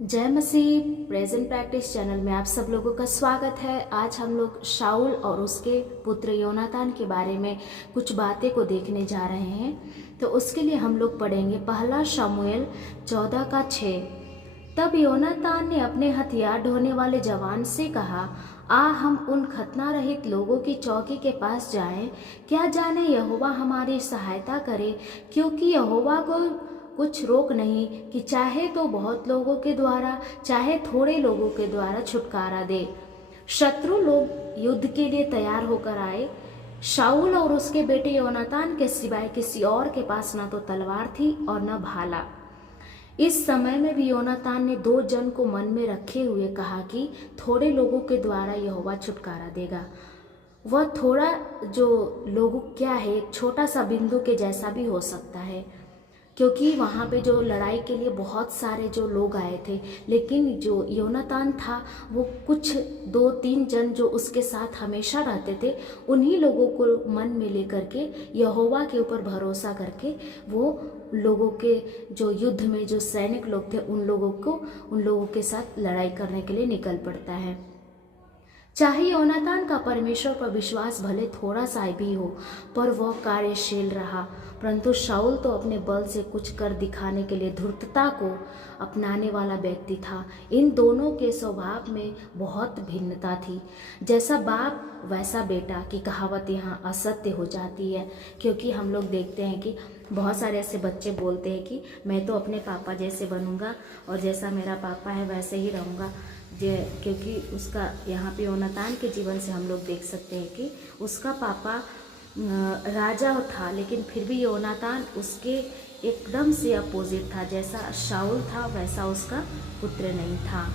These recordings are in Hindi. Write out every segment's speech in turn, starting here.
जय मसीह। प्रेजेंट प्रैक्टिस चैनल में आप सब लोगों का स्वागत है। आज हम लोग शाऊल और उसके पुत्र योनातान के बारे में कुछ बातें को देखने जा रहे हैं। तो उसके लिए हम लोग पढ़ेंगे पहला शमूएल 14:6। तब योनातान ने अपने हथियार ढोने वाले जवान से कहा, हम उन खतना रहित लोगों की चौकी के पास जाएं, क्या जाने यहोवा हमारी सहायता करे, क्योंकि यहोवा को कुछ रोक नहीं कि चाहे तो बहुत लोगों के द्वारा चाहे थोड़े लोगों के द्वारा छुटकारा दे। शत्रु लोग युद्ध के लिए तैयार होकर आए। शाऊल और उसके बेटे योनातान के सिवाय किसी और के पास न तो तलवार थी और न भाला। इस समय में भी योनातान ने 2 जन को मन में रखे हुए कहा कि थोड़े लोगों के द्वारा यहोवा छुटकारा देगा। वह थोड़ा जो लोगों क्या है, एक छोटा सा बिंदु के जैसा भी हो सकता है, क्योंकि वहाँ पे जो लड़ाई के लिए बहुत सारे जो लोग आए थे, लेकिन जो योनातान था वो कुछ 2-3 जन जो उसके साथ हमेशा रहते थे, उन्हीं लोगों को मन में लेकर के यहोवा के ऊपर भरोसा करके वो लोगों के जो युद्ध में जो सैनिक लोग थे उन लोगों के साथ लड़ाई करने के लिए निकल पड़ता है। चाहे योनातान का परमेश्वर पर विश्वास भले थोड़ा सा भी हो, पर वह कार्यशील रहा। परंतु शाऊल तो अपने बल से कुछ कर दिखाने के लिए धूर्तता को अपनाने वाला व्यक्ति था। इन दोनों के स्वभाव में बहुत भिन्नता थी। जैसा बाप वैसा बेटा की कहावत यहाँ असत्य हो जाती है, क्योंकि हम लोग देखते हैं कि बहुत सारे ऐसे बच्चे बोलते हैं कि मैं तो अपने पापा जैसे बनूंगा और जैसा मेरा पापा है वैसे ही रहूँगा। क्योंकि उसका यहाँ पे योनातान के जीवन से हम लोग देख सकते हैं कि उसका पापा राजा था, लेकिन फिर भी योनातान उसके एकदम से अपोजिट था। जैसा शाऊल था वैसा उसका पुत्र नहीं था।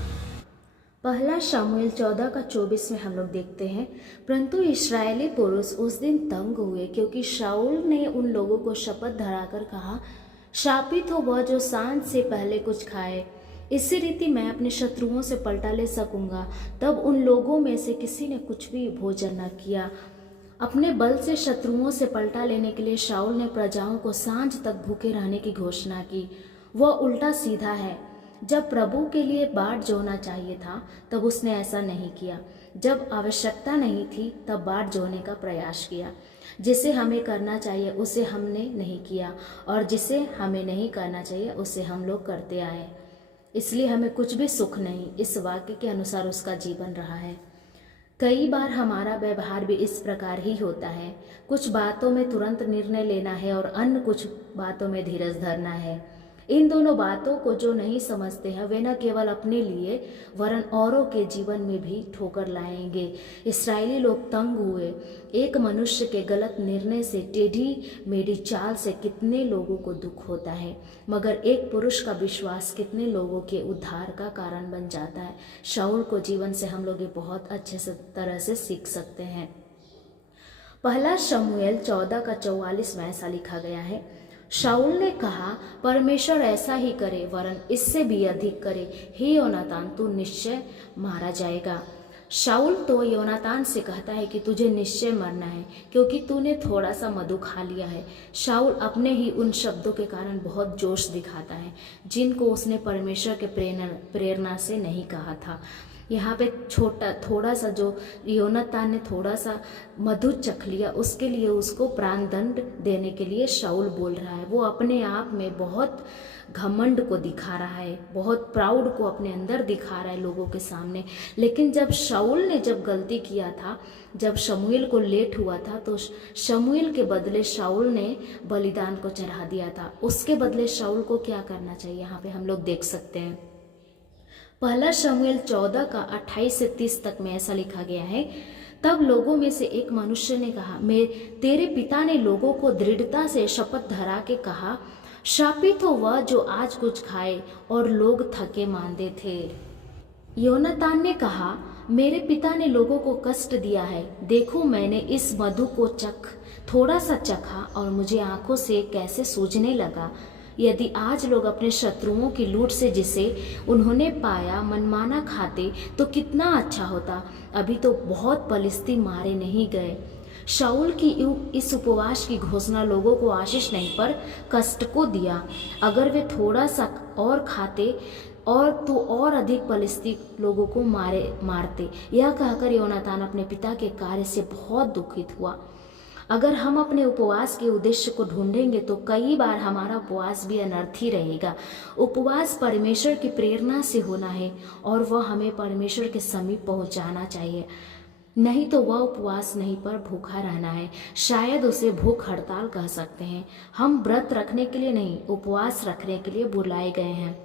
पहला शमूएल 14:24 में हम लोग देखते हैं, परंतु इस्राएली पुरुष उस दिन तंग हुए, क्योंकि शाऊल ने उन लोगों को शपथ धराकर कहा, शापित हो वह जो सांझ से पहले कुछ खाए, इसी रीति मैं अपने शत्रुओं से पलटा ले सकूंगा। तब उन लोगों में से किसी ने कुछ भी भोजन न किया। अपने बल से शत्रुओं से पलटा लेने के लिए शाऊल ने प्रजाओं को सांझ तक भूखे रहने की घोषणा की। वह उल्टा सीधा है। जब प्रभु के लिए बाट जोना चाहिए था तब उसने ऐसा नहीं किया। जब आवश्यकता नहीं थी तब बाट जोने का प्रयास किया। जिसे हमें करना चाहिए उसे हमने नहीं किया, और जिसे हमें नहीं करना चाहिए उसे हम लोग करते आए। इसलिए हमें कुछ भी सुख नहीं। इस वाक्य के अनुसार उसका जीवन रहा है। कई बार हमारा व्यवहार भी इस प्रकार ही होता है। कुछ बातों में तुरंत निर्णय लेना है और अन्य कुछ बातों में धीरज धरना है। इन दोनों बातों को जो नहीं समझते हैं वे न केवल अपने लिए वरन औरों के जीवन में भी ठोकर लाएंगे। इस्राएली लोग तंग हुए। एक मनुष्य के गलत निर्णय से, टेढ़ी मेढ़ी चाल से कितने लोगों को दुख होता है, मगर एक पुरुष का विश्वास कितने लोगों के उद्धार का कारण बन जाता है। शाऊल को जीवन से हम लोग ये बहुत अच्छे से तरह से सीख सकते हैं। पहला शमूएल 14:44 में ऐसा लिखा गया है, शाऊल ने कहा, परमेश्वर ऐसा ही करे वरन इससे भी अधिक करे। हे योनातान, तू निश्चय मारा जाएगा। शाऊल तो योनातान से कहता है कि तुझे निश्चय मरना है, क्योंकि तूने थोड़ा सा मधु खा लिया है। शाऊल अपने ही उन शब्दों के कारण बहुत जोश दिखाता है जिनको उसने परमेश्वर के प्रेरणा से नहीं कहा था। यहाँ पे थोड़ा सा जो योनातान ने थोड़ा सा मधु चख लिया, उसके लिए उसको प्राणदंड देने के लिए शाऊल बोल रहा है। वो अपने आप में बहुत घमंड को दिखा रहा है, बहुत प्राउड को अपने अंदर दिखा रहा है लोगों के सामने। लेकिन जब शाऊल ने गलती किया था, जब शमूएल को लेट हुआ था, तो शमूएल के बदले शाऊल ने बलिदान को चढ़ा दिया था। उसके बदले शाऊल को क्या करना चाहिए, यहाँ पे हम लोग देख सकते हैं। पहला शमूएल 14:28 से 30 तक में ऐसा लिखा गया है, तब लोगों में से एक मनुष्य ने कहा, तेरे पिता ने लोगों को दृढ़ता से शपथ धरा के कहा, शापित हो वह जो आज कुछ खाए, और लोग थके मांदे थे। योनातान ने कहा, मेरे पिता ने लोगों को कष्ट दिया है। देखो, मैंने इस मधु को थोड़ा सा चखा और मुझे आंखों से कैसे सूझने लगा। यदि आज लोग अपने शत्रुओं की लूट से जिसे उन्होंने पाया मनमाना खाते तो कितना अच्छा होता। अभी तो बहुत पलिस्ती मारे नहीं गए। शाऊल की इस उपवास की घोषणा लोगों को आशीष नहीं पर कष्ट को दिया। अगर वे थोड़ा सा और खाते और तो और अधिक फलिस्ती लोगों को मारते। यह कहकर योनातान अपने पिता के कार्य से बहुत दुखित हुआ। अगर हम अपने उपवास के उद्देश्य को ढूंढेंगे तो कई बार हमारा उपवास भी अनर्थी रहेगा। उपवास परमेश्वर की प्रेरणा से होना है और वह हमें परमेश्वर के समीप पहुंचाना चाहिए, नहीं तो वह उपवास नहीं पर भूखा रहना है। शायद उसे भूख हड़ताल कह सकते हैं। हम व्रत रखने के लिए नहीं, उपवास रखने के लिए बुलाए गए हैं।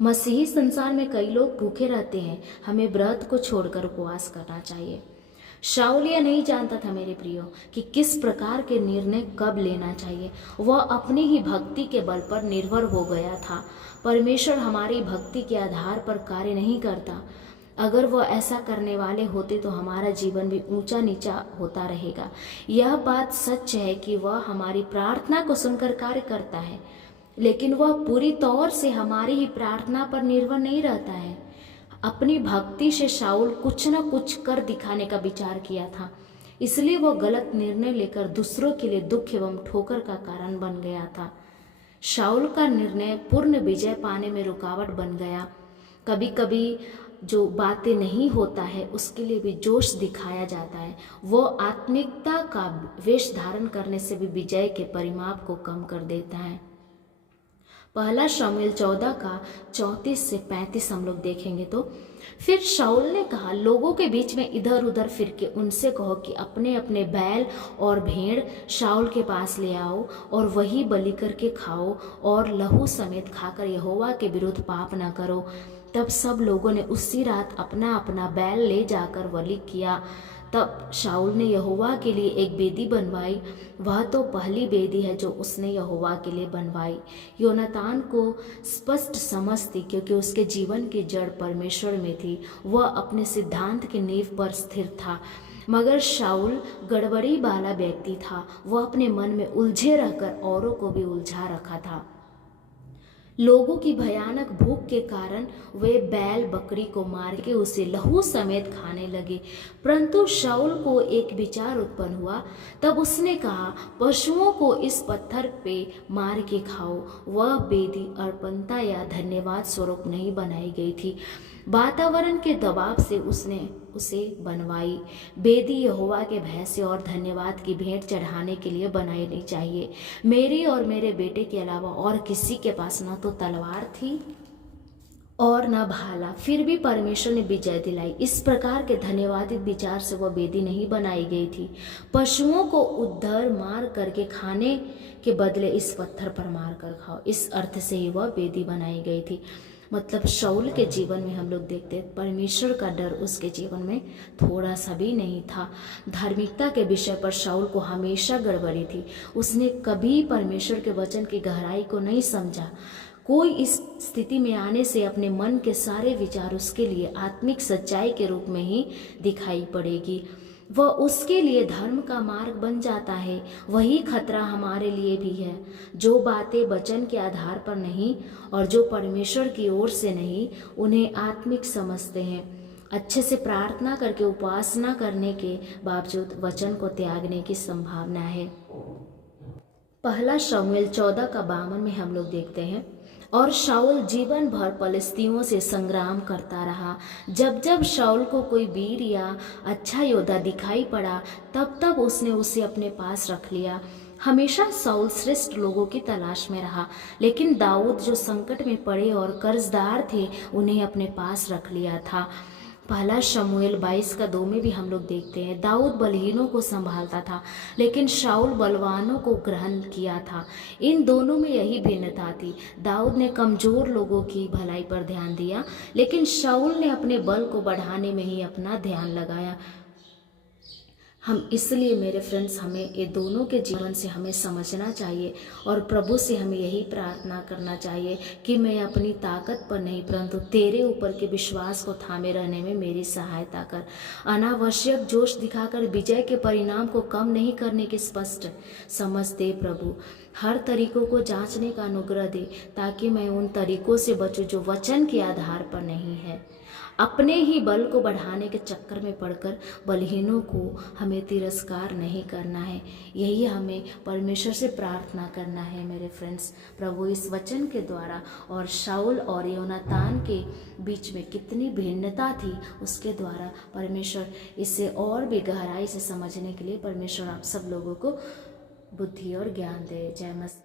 मसीही संसार में कई लोग भूखे रहते हैं। हमें व्रत को छोड़कर उपवास करना चाहिए। शाऊल यह नहीं जानता था मेरे प्रियो कि किस प्रकार के निर्णय कब लेना चाहिए। वह अपनी ही भक्ति के बल पर निर्भर हो गया था। परमेश्वर हमारी भक्ति के आधार पर कार्य नहीं करता। अगर वह ऐसा करने वाले होते तो हमारा जीवन भी ऊंचा नीचा होता रहेगा। यह बात सच है कि वह हमारी प्रार्थना को सुनकर कार्य करता है, लेकिन वह पूरी तौर से हमारी ही प्रार्थना पर निर्भर नहीं रहता है। अपनी भक्ति से शाऊल कुछ न कुछ कर दिखाने का विचार किया था, इसलिए वह गलत निर्णय लेकर दूसरों के लिए दुख एवं ठोकर का कारण बन गया था। शाऊल का निर्णय पूर्ण विजय पाने में रुकावट बन गया। कभी कभी जो बातें नहीं होता है उसके लिए भी जोश दिखाया जाता है। वो आत्मिकता का वेश धारण करने से भी विजय के परिमाप को कम कर देता है। पहला शमूएल 14 का 34 से 35 हम लोग देखेंगे तो फिर शाऊल ने कहा, लोगों के बीच में इधर उधर फिर के उनसे कहो कि अपने अपने बैल और भेड़ शाऊल के पास ले आओ और वही बलि करके खाओ और लहू समेत खाकर यहोवा के विरुद्ध पाप न करो। तब सब लोगों ने उसी रात अपना अपना बैल ले जाकर बलि किया। तब शाऊल ने यहोवा के लिए एक वेदी बनवाई। वह तो पहली वेदी है जो उसने यहोवा के लिए बनवाई। योनातान को स्पष्ट समझ थी क्योंकि उसके जीवन की जड़ परमेश्वर में थी। वह अपने सिद्धांत की नींव पर स्थिर था। मगर शाऊल गड़बड़ी वाला व्यक्ति था। वह अपने मन में उलझे रहकर औरों को भी उलझा रखा था। लोगों की भयानक भूख के कारण वे बैल बकरी को मार के उसे लहू समेत खाने लगे। परंतु शाऊल को एक विचार उत्पन्न हुआ। तब उसने कहा, पशुओं को इस पत्थर पे मार के खाओ। वह वेदी अर्पणता या धन्यवाद स्वरूप नहीं बनाई गई थी, वातावरण के दबाव से उसने उसे बनवाई। वेदी यहोवा के भय से और धन्यवाद की भेंट चढ़ाने के लिए बनानी चाहिए। मेरे और मेरे बेटे के अलावा और किसी के पास न तो तलवार थी और न भाला, फिर भी परमेश्वर ने विजय दिलाई। इस प्रकार के धन्यवादित विचार से वह वेदी नहीं बनाई गई थी। पशुओं को उधर मार करके खाने के बदले इस पत्थर पर मार कर खाओ, इस अर्थ से ही वह वेदी बनाई गई थी। मतलब शाऊल के जीवन में हम लोग देखते हैं परमेश्वर का डर उसके जीवन में थोड़ा सा भी नहीं था। धार्मिकता के विषय पर शाऊल को हमेशा गड़बड़ी थी। उसने कभी परमेश्वर के वचन की गहराई को नहीं समझा। कोई इस स्थिति में आने से अपने मन के सारे विचार उसके लिए आत्मिक सच्चाई के रूप में ही दिखाई पड़ेगी। वह उसके लिए धर्म का मार्ग बन जाता है। वही खतरा हमारे लिए भी है। जो बातें वचन के आधार पर नहीं और जो परमेश्वर की ओर से नहीं, उन्हें आत्मिक समझते हैं। अच्छे से प्रार्थना करके उपासना करने के बावजूद वचन को त्यागने की संभावना है। पहला शमूएल 14 का 52 में हम लोग देखते हैं, और शाऊल जीवन भर फलिस्तियों से संग्राम करता रहा। जब जब शाऊल को कोई वीर या अच्छा योद्धा दिखाई पड़ा तब तब उसने उसे अपने पास रख लिया। हमेशा शाऊल श्रेष्ठ लोगों की तलाश में रहा, लेकिन दाऊद जो संकट में पड़े और कर्जदार थे उन्हें अपने पास रख लिया था। पहला शमूएल 22 का 2 में भी हम लोग देखते हैं, दाऊद बलहीनों को संभालता था लेकिन शाऊल बलवानों को ग्रहण किया था। इन दोनों में यही भिन्नता थी। दाऊद ने कमजोर लोगों की भलाई पर ध्यान दिया, लेकिन शाऊल ने अपने बल को बढ़ाने में ही अपना ध्यान लगाया। हम इसलिए मेरे फ्रेंड्स, हमें ये दोनों के जीवन से हमें समझना चाहिए और प्रभु से हमें यही प्रार्थना करना चाहिए कि मैं अपनी ताकत पर नहीं परंतु तेरे ऊपर के विश्वास को थामे रहने में मेरी सहायता कर। अनावश्यक जोश दिखाकर विजय के परिणाम को कम नहीं करने की स्पष्ट समझ दे प्रभु। हर तरीकों को जांचने का अनुग्रह दे, ताकि मैं उन तरीकों से बचूं जो वचन के आधार पर नहीं है। अपने ही बल को बढ़ाने के चक्कर में पड़कर बलहीनों को हमें तिरस्कार नहीं करना है। यही हमें परमेश्वर से प्रार्थना करना है मेरे फ्रेंड्स। प्रभु इस वचन के द्वारा और शाऊल और योनातान के बीच में कितनी भिन्नता थी, उसके द्वारा परमेश्वर इसे और भी गहराई से समझने के लिए परमेश्वर आप सब लोगों को बुद्धि और ज्ञान दे। जय मसीह।